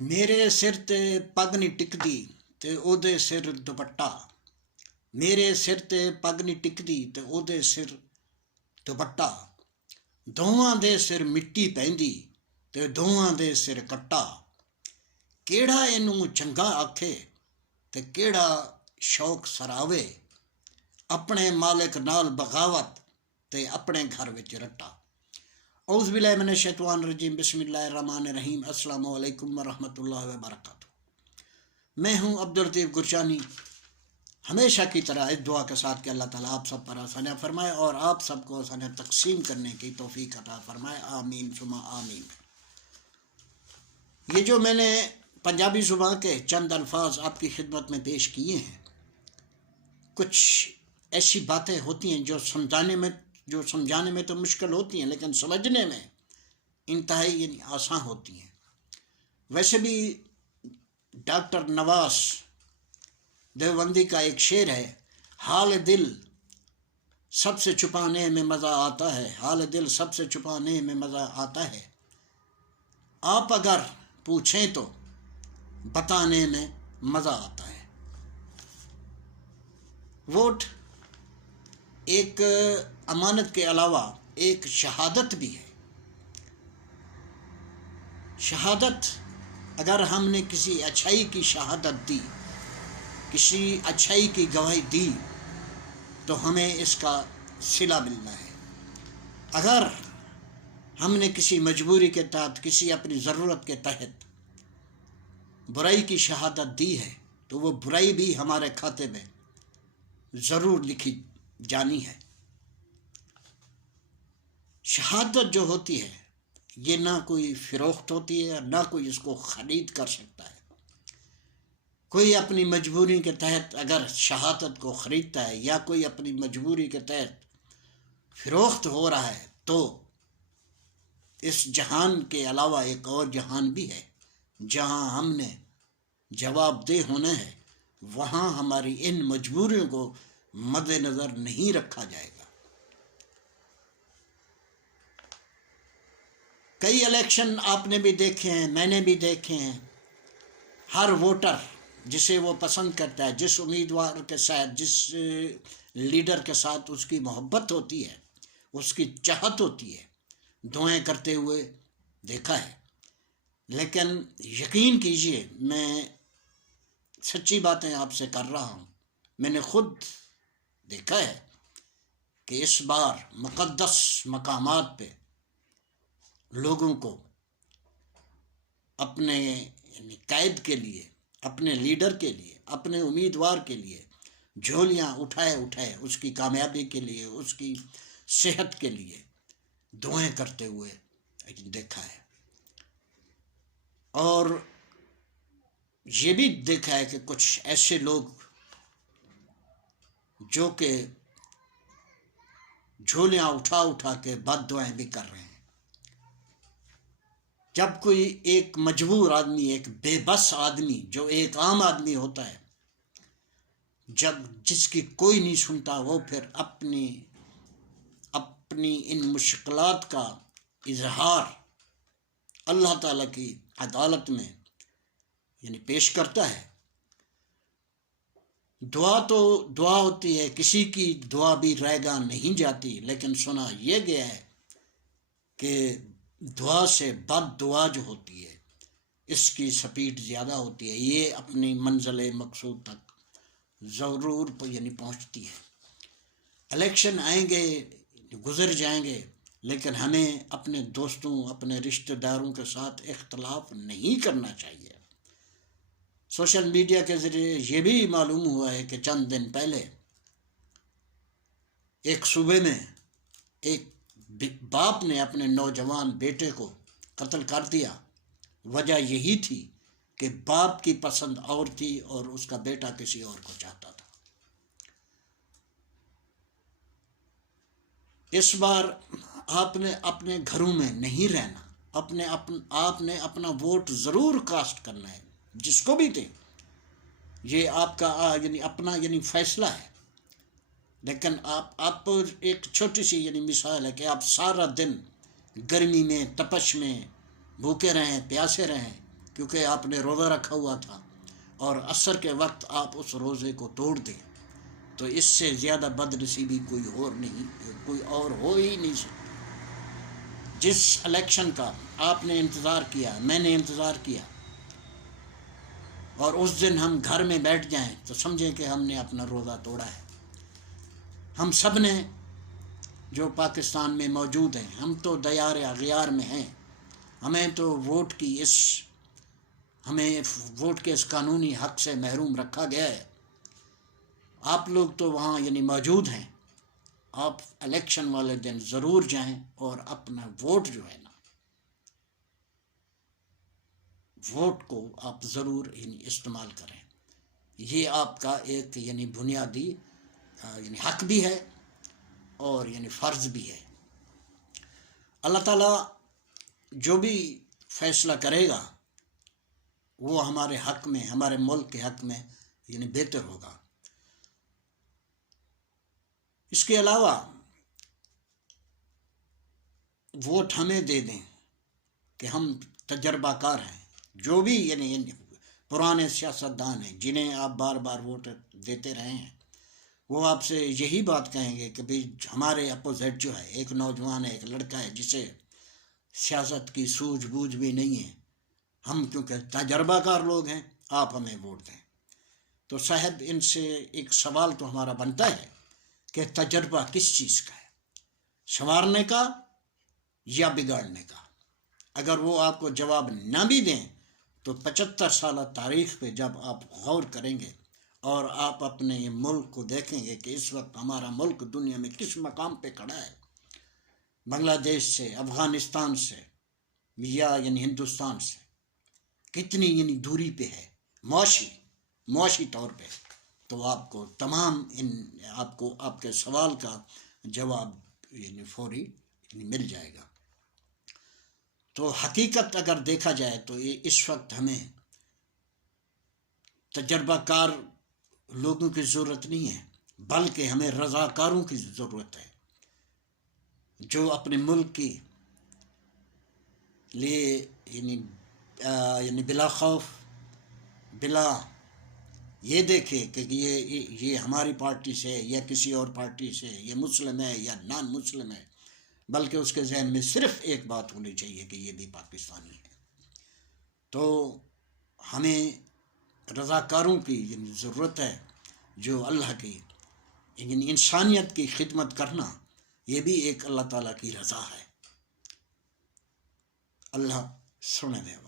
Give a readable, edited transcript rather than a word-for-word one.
میرے سر تے پگ نہیں ٹکدی تے او دے سر دوپٹا۔ میرے سر تے پگ نہیں ٹکدی تے او دے سر دوپٹا۔ دوواں دے سر مٹی پیندی تے دوواں دے سر کٹا۔ کیڑا اینوں چنگا آکھے تے کیڑا شوق سراوے، اپنے مالک نال بغاوت تے اپنے گھر وچ رٹا۔ اعوذ باللہ من الشیطان الرجیم، بسم اللہ الرحمن الرحیم۔ السلام علیکم ورحمۃ اللہ وبرکاتہ۔ میں ہوں عبداللطیف گرشانی، ہمیشہ کی طرح اس دعا کے ساتھ کہ اللہ تعالیٰ آپ سب پر آسانیاں فرمائے اور آپ سب کو آسانیاں تقسیم کرنے کی توفیق عطا فرمائے، آمین ثم آمین۔ یہ جو میں نے پنجابی زبان کے چند الفاظ آپ کی خدمت میں پیش کیے ہیں، کچھ ایسی باتیں ہوتی ہیں جو سمجھانے میں تو مشکل ہوتی ہیں لیکن سمجھنے میں انتہائی آسان ہوتی ہیں۔ ویسے بھی ڈاکٹر نواز دیوبندی کا ایک شعر ہے، حال دل سب سے چھپانے میں مزہ آتا ہے، حال دل سب سے چھپانے میں مزہ آتا ہے، آپ اگر پوچھیں تو بتانے میں مزہ آتا ہے۔ ووٹ ایک امانت کے علاوہ ایک شہادت بھی ہے۔ شہادت اگر ہم نے کسی اچھائی کی شہادت دی، کسی اچھائی کی گواہی دی تو ہمیں اس کا صلہ ملنا ہے۔ اگر ہم نے کسی مجبوری کے تحت، کسی اپنی ضرورت کے تحت برائی کی شہادت دی ہے تو وہ برائی بھی ہمارے کھاتے میں ضرور لکھی جانی ہے۔ شہادت جو ہوتی ہے یہ نہ کوئی فروخت ہوتی ہے، نہ کوئی اس کو خرید کر سکتا ہے۔ کوئی اپنی مجبوری کے تحت اگر شہادت کو خریدتا ہے یا کوئی اپنی مجبوری کے تحت فروخت ہو رہا ہے تو اس جہان کے علاوہ ایک اور جہان بھی ہے جہاں ہم نے جواب دہ ہونا ہے، وہاں ہماری ان مجبوریوں کو مد نظر نہیں رکھا جائے گا۔ کئی الیکشن آپ نے بھی دیکھے ہیں، میں نے بھی دیکھے ہیں، ہر ووٹر جسے وہ پسند کرتا ہے، جس امیدوار کے ساتھ، جس لیڈر کے ساتھ اس کی محبت ہوتی ہے، اس کی چاہت ہوتی ہے، دعائیں کرتے ہوئے دیکھا ہے۔ لیکن یقین کیجئے میں سچی باتیں آپ سے کر رہا ہوں، میں نے خود دیکھا ہے کہ اس بار مقدس مقامات پہ لوگوں کو اپنے قائد کے لیے، اپنے لیڈر کے لیے، اپنے امیدوار کے لیے جھولیاں اٹھائے اس کی کامیابی کے لیے، اس کی صحت کے لیے دعائیں کرتے ہوئے دیکھا ہے۔ اور یہ بھی دیکھا ہے کہ کچھ ایسے لوگ جو کہ جھولیاں اٹھا کے بد دعائیں بھی کر رہے ہیں۔ جب کوئی ایک مجبور آدمی، ایک بے بس آدمی، جو ایک عام آدمی ہوتا ہے، جس کی کوئی نہیں سنتا، وہ پھر اپنی ان مشکلات کا اظہار اللہ تعالیٰ کی عدالت میں پیش کرتا ہے۔ دعا تو دعا ہوتی ہے، کسی کی دعا بھی رائے گاہ نہیں جاتی، لیکن سنا یہ گیا ہے کہ دعا سے بد دعا جو ہوتی ہے اس کی سپیڈ زیادہ ہوتی ہے، یہ اپنی منزل مقصود تک ضرور پہنچتی ہے۔ الیکشن آئیں گے، گزر جائیں گے، لیکن ہمیں اپنے دوستوں، اپنے رشتہ داروں کے ساتھ اختلاف نہیں کرنا چاہیے۔ سوشل میڈیا کے ذریعے یہ بھی معلوم ہوا ہے کہ چند دن پہلے ایک صوبے میں ایک باپ نے اپنے نوجوان بیٹے کو قتل کر دیا۔ وجہ یہی تھی کہ باپ کی پسند اور تھی اور اس کا بیٹا کسی اور کو چاہتا تھا۔ اس بار آپ نے اپنے گھروں میں نہیں رہنا، آپ نے اپنا ووٹ ضرور کاسٹ کرنا ہے، جس کو بھی دیں، یہ آپ کا اپنا فیصلہ ہے۔ لیکن آپ ایک چھوٹی سی مثال ہے کہ آپ سارا دن گرمی میں، تپش میں بھوکے رہیں، پیاسے رہیں، کیونکہ آپ نے روزہ رکھا ہوا تھا اور عصر کے وقت آپ اس روزے کو توڑ دیں تو اس سے زیادہ بد نصیبی کوئی اور ہو ہی نہیں سکتی۔ جس الیکشن کا آپ نے انتظار کیا، میں نے انتظار کیا، اور اس دن ہم گھر میں بیٹھ جائیں تو سمجھیں کہ ہم نے اپنا روزہ توڑا ہے۔ ہم سب نے جو پاکستان میں موجود ہیں، ہم تو دیار اغیار میں ہیں، ہمیں ووٹ کے اس قانونی حق سے محروم رکھا گیا ہے۔ آپ لوگ تو وہاں موجود ہیں، آپ الیکشن والے دن ضرور جائیں اور اپنا ووٹ جو ہے نا، ووٹ کو آپ ضرور استعمال کریں۔ یہ آپ کا ایک بنیادی حق بھی ہے اور فرض بھی ہے۔ اللہ تعالیٰ جو بھی فیصلہ کرے گا وہ ہمارے حق میں، ہمارے ملک کے حق میں بہتر ہوگا۔ اس کے علاوہ ووٹ ہمیں دے دیں کہ ہم تجربہ کار ہیں، جو بھی پرانے سیاستدان ہیں جنہیں آپ بار بار ووٹ دیتے رہے ہیں، وہ آپ سے یہی بات کہیں گے کہ بھئی ہمارے اپوزٹ جو ہے، ایک نوجوان ہے، ایک لڑکا ہے جسے سیاست کی سوجھ بوجھ بھی نہیں ہے، ہم کیونکہ تجربہ کار لوگ ہیں، آپ ہمیں ووٹ دیں۔ تو صاحب ان سے ایک سوال تو ہمارا بنتا ہے کہ تجربہ کس چیز کا ہے، سنوارنے کا یا بگاڑنے کا؟ اگر وہ آپ کو جواب نہ بھی دیں تو 75 سالہ تاریخ پہ جب آپ غور کریں گے اور آپ اپنے ملک کو دیکھیں گے کہ اس وقت ہمارا ملک دنیا میں کس مقام پہ کھڑا ہے، بنگلہ دیش سے، افغانستان سے یا ہندوستان سے کتنی دوری پہ ہے معاشی طور پہ، تو آپ کو آپ کے سوال کا جواب فوری مل جائے گا۔ تو حقیقت اگر دیکھا جائے تو اس وقت ہمیں تجربہ کار لوگوں کی ضرورت نہیں ہے، بلکہ ہمیں رضاکاروں کی ضرورت ہے، جو اپنے ملک کی لیے بلا خوف، بلا یہ دیکھے کہ یہ ہماری پارٹی سے یا کسی اور پارٹی سے، یہ مسلم ہے یا نان مسلم ہے، بلکہ اس کے ذہن میں صرف ایک بات ہونی چاہیے کہ یہ بھی پاکستانی ہے۔ تو ہمیں رضاکاروں کی ضرورت ہے، جو اللہ کی انسانیت کی خدمت کرنا، یہ بھی ایک اللہ تعالیٰ کی رضا ہے۔ اللہ سنے دے۔